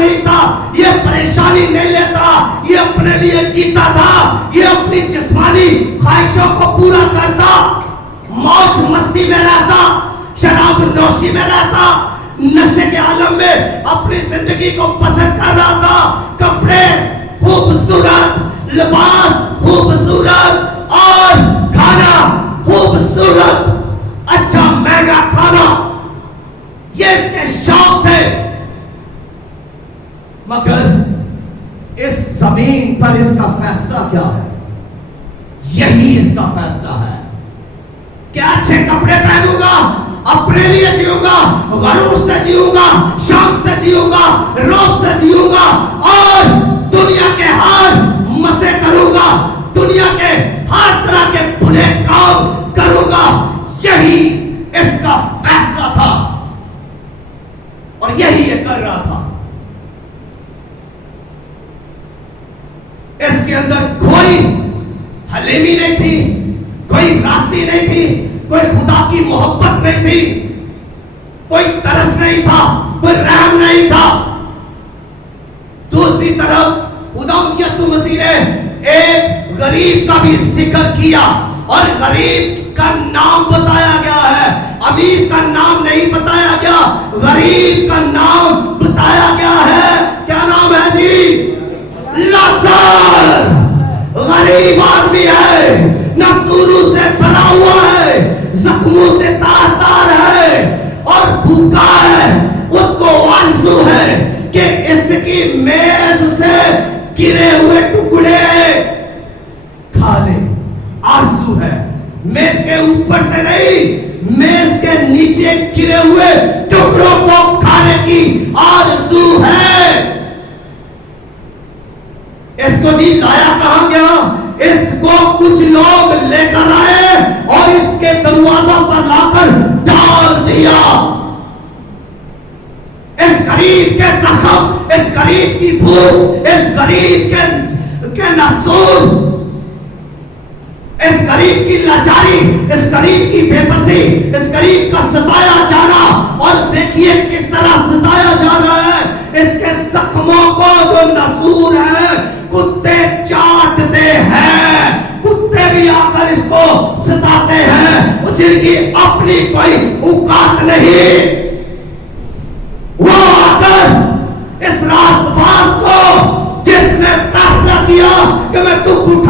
نہیں تھا، یہ پریشانی نہیں لیتا، یہ اپنے لیے جیتا تھا، یہ اپنی جسمانی خواہشوں کو پورا کرتا، موج مستی میں رہتا، شراب نوشی میں رہتا، نشے کے عالم میں اپنی زندگی کو پسند کر رہا تھا، کپڑے خوبصورت، لباس خوبصورت اور کھانا خوبصورت، اچھا مہنگا کھانا، یہ اس کے شوق تھے۔ مگر اس زمین پر اس کا فیصلہ کیا ہے؟ یہی اس کا فیصلہ ہے کہ اچھے کپڑے پہنوں گا، اپنے لیے جیوں گا، غرور سے جیوں گا، شوق سے جیوں گا، روب سے جیوں گا، اور دنیا کے ہر مزے کروں گا، دنیا کے ہر طرح کے برے کام کروں گا۔ یہی اس کا فیصلہ تھا اور یہی یہ کر رہا تھا۔ اس کے اندر کوئی حلیمی نہیں تھی، کوئی راستی نہیں تھی، کوئی خدا کی محبت نہیں تھی، کوئی ترس نہیں تھا، کوئی رحم نہیں تھا۔ دوسری طرف خداوند یسوع مسیح نے ایک غریب کا بھی ذکر کیا، اور غریب کا نام بتایا گیا ہے، امیر کا نام نہیں بتایا گیا، غریب کا نام بتایا گیا ہے۔ کیا نام ہے جی؟ لازر غریب آدمی ہے، نسوروں سے بھرا ہوا ہے، زخموں سے تار تار ہے اور بھوکا ہے، اس کو آرزو ہے کہ اس کی میز سے گرے ہوئے ٹکڑے کھا لے۔ آرزو ہے، میز کے اوپر سے نہیں، میز کے نیچے گرے ہوئے ٹکڑوں کو کھانے کی آرزو ہے۔ اس کو جی لایا کہاں گیا؟ اس کو کچھ لوگ لے کر آئے اور اس کے دروازہ پر لا کر ڈال دیا۔ اس غریب کے زخم، اس غریب کی بھوک، اس غریب کے نسور، اس غریب کی لاچاری، اس غریب کی بے بسی، اس غریب کا ستایا جانا، اور دیکھیے کس طرح ستایا جا رہا ہے۔ اس کے زخموں کو جو نسور ہے کتے چاٹتے ہیں، کتے بھی آ کر اس کو ستاتے ہیں، جن کی اپنی کوئی اوقات نہیں۔